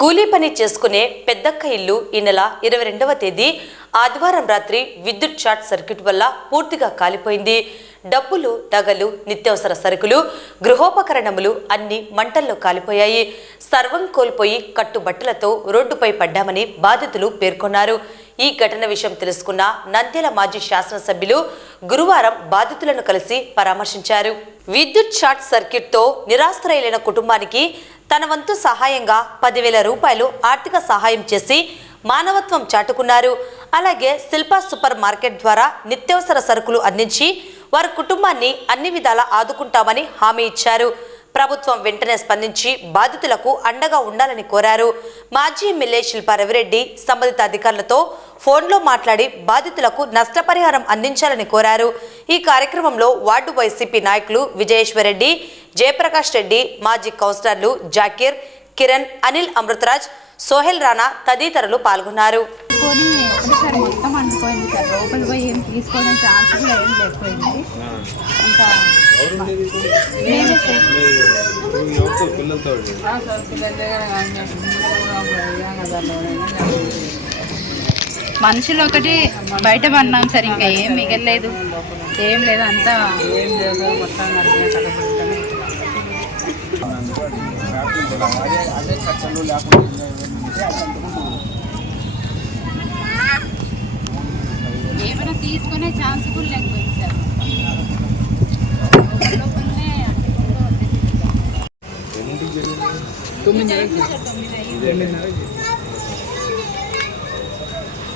కూలీ పని చేసుకునే పెద్దక్క ఇల్లు ఈ నెల 22వ తేదీ ఆదివారం రాత్రి విద్యుత్ షార్ట్ సర్క్యూట్ వల్ల పూర్తిగా కాలిపోయింది. డబ్బులు, నగలు, నిత్యావసర సరుకులు, గృహోపకరణములు అన్ని మంటల్లో కాలిపోయాయి. సర్వం కోల్పోయి కట్టుబట్టలతో రోడ్డుపై పడ్డామని బాధితులు పేర్కొన్నారు. ఈ ఘటన విషయం తెలుసుకున్న నంద్యాల మాజీ శాసనసభ్యులు గురువారం బాధితులను కలిసి పరామర్శించారు. విద్యుత్ షార్ట్ సర్క్యూట్తో నిరాశ్రయులైన కుటుంబానికి తన వంతు సహాయంగా 10,000 రూపాయలు ఆర్థిక సహాయం చేసి మానవత్వం చాటుకున్నారు. అలాగే శిల్పా సూపర్ మార్కెట్ ద్వారా నిత్యావసర సరుకులు అందించి వారి కుటుంబాన్ని అన్ని విధాలా ఆదుకుంటామని హామీ ఇచ్చారు. ప్రభుత్వం వెంటనే స్పందించి బాధితులకు అండగా ఉండాలని కోరారు. మాజీ ఎమ్మెల్యే శిల్పా రవిరెడ్డి సంబంధిత అధికారులతో ఫోన్లో మాట్లాడి బాధితులకు నష్టపరిహారం అందించాలని కోరారు. ఈ కార్యక్రమంలో వార్డు వైసీపీ నాయకులు విజయేశ్వరరెడ్డి, జయప్రకాష్ రెడ్డి, మాజీ కౌన్సిలర్లు జాకీర్, కిరణ్, అనిల్ అమృతరాజ్, సోహెల్ రాణా తదితరులు పాల్గొన్నారు. మనుషులు ఒకటి బయట పడినాం సార్, ఇంకా ఏం మిగలేదు, ఏం లేదు, అంతా ఏం లేదు. మొత్తం ఏమైనా తీసుకునే ఛాన్స్ కూడా లేకపోయింది సార్.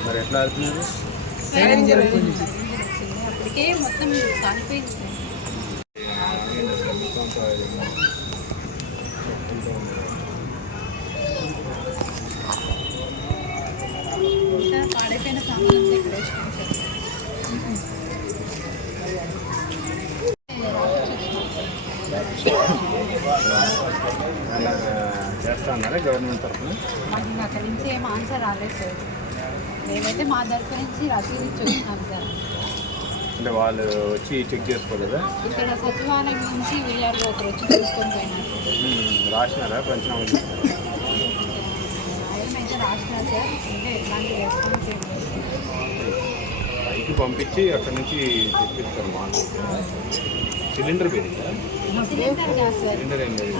మరి ఎట్లా అవుతున్నారు? అప్పటికే మొత్తం కాలిపోయింది సార్. పాడైపోయిన సామాన్ ఇక్కడ చేస్తాన్నారా గవర్నమెంట్ తరఫున? మాకు ఇంకా అక్కడి నుంచి ఏం ఆన్సర్ రాలేదు సార్. మేమైతే మా తరఫు నుంచి రసీదు ఇచ్చి వచ్చినాం సార్. అంటే వాళ్ళు వచ్చి చెక్ చేసుకోలేదా? ఇక్కడ సచివాలయం నుంచి వీఆర్ఓ ఒకరు వచ్చి చూసుకొని పోయినారు. రాసినారా? పంచనామా ఏమైతే రాసినారు సార్. అంటే ఎట్లాంటి రెస్పాన్స్ ఏం లేదు. పైకి పంపించి అక్కడ నుంచి తెప్పిస్తారు. మాకు సిలిండర్ పెరిగిందా? సిలిండర్ కాదు సార్, సిలిండర్ ఏం లేదు,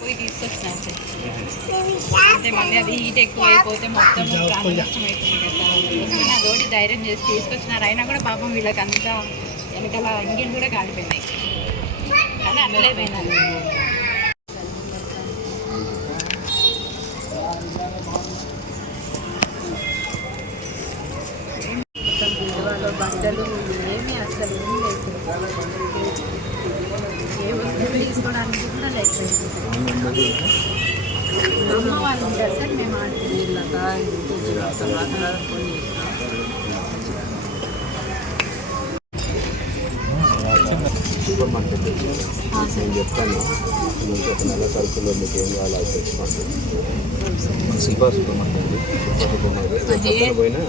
పోయి తీసుకొచ్చినాం సార్. అంటే మళ్ళీ అది హీట్ ఎక్కువ అయిపోతే మొత్తం ప్రాణం నష్టమవుతుంది కదా సార్. అదోటి ధైర్యం చేసి తీసుకొచ్చినారు. అయినా కూడా పాపం వీళ్ళకి అంతా వెనకాల ఇంగిళ్ళు కూడా కాలిపోయినాయి, కానీ అట్లే పోయినారు. బట్టలు ఏమీ అసలు ఏం లేదు. ఏ వస్తువులు తీసుకోవడానికి కూడా లేకపోయింది. అమ్మ వాళ్ళు ఉంటారు సార్, మేము సూపర్ మార్కెట్ నేను చెప్తాను. ఒక నెల సరుకుల్లో మీకు ఏం కావాలో అది తెచ్చుకోండి. Shilpa super market, super market పోయినా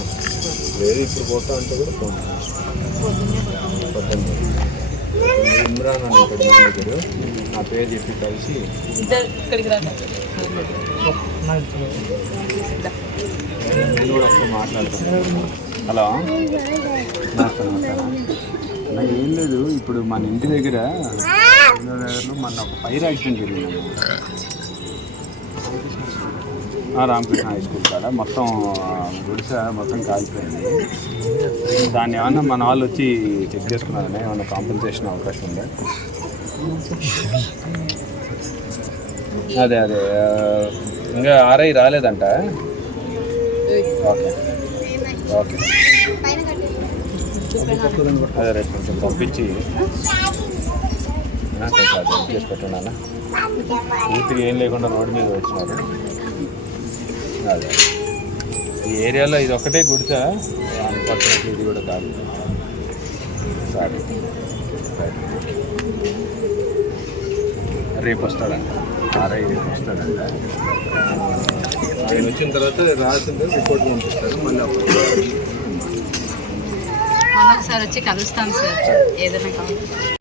లేదు. ఇప్పుడు పోతా అంటే కూడా ఫోన్ పొద్దున్న ఇమ్రాన్ అని ఇక్కడ మేనేజరు నా పేరు చెప్పి కలిసి నేను కూడా ఒకసారి మాట్లాడతాను. హలో, అలా ఏం లేదు. ఇప్పుడు మన ఇంటి దగ్గర మన ఒక ఫైర్ యాక్సిడెంట్ జరిగింది. రామకృష్ణ హై స్కూల్ కాడ మొత్తం గుడిసె మొత్తం కాలిపోయింది. దాన్ని ఏమన్నా మన వాళ్ళు వచ్చి చెక్ చేసుకున్నారని ఏమన్నా కాంపెన్సేషన్ అవకాశం ఉందా? అదే ఇంకా ఆర్ఐ రాలేదంట. ఓకే ఓకే, అదే రేపు కొంచెం పంపించి కొంచెం అది చేసి పెట్టున్నాను. పూర్తిగా ఏం లేకుండా రోడ్డు మీద వచ్చినారు. అదే ఈ ఏరియాలో ఇది ఒకటే గుడిసా, అన్ఫార్చునేట్లీ ఇది కూడా కాదు. సరే, రేపు వస్తాడంట ఆర్ఐ, రేపు వస్తాడంట. ఆయన వచ్చిన తర్వాత రాసిందే రిపోర్ట్ పంపిస్తారు. మళ్ళీ ఒకసారి వచ్చి కలుస్తాం సార్, ఏదైనా కావాలి.